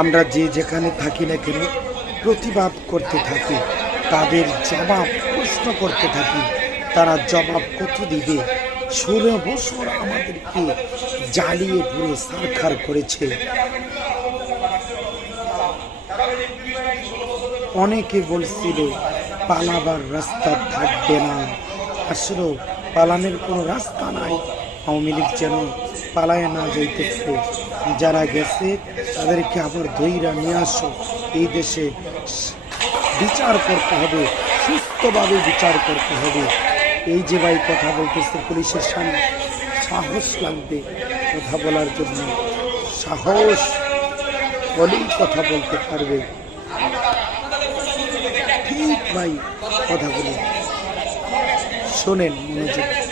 আমরা যে যেখানে থাকি না কেন প্রতিবাদ করতে থাকি, তাদের জবাব প্রশ্ন করতে থাকি, তারা জবাব কত দিবে? 16 বছর আমাদেরকে জ্বালিয়ে পুড়ে সারখার করেছে। অনেকে বলছিল পালাবার রাস্তা থাকবে না, আসলে পালানোর কোনো রাস্তা নাই। আওয়ামী লীগ যেন পালায় না যাইতেছে, যারা গেছে তাদেরকে আবার ধইরা নিয়ে আসো। এই দেশে বিচার করতে হবে, সুস্থভাবে বিচার করতে হবে। এই যে ভাই কথা বলতেছে পুলিশের সামনে, সাহস লাগবে কথা বলার জন্য, সাহস বলেই কথা বলতে পারবে। ঠিক ভাই কথা বলে শোনেন মনোযোগ।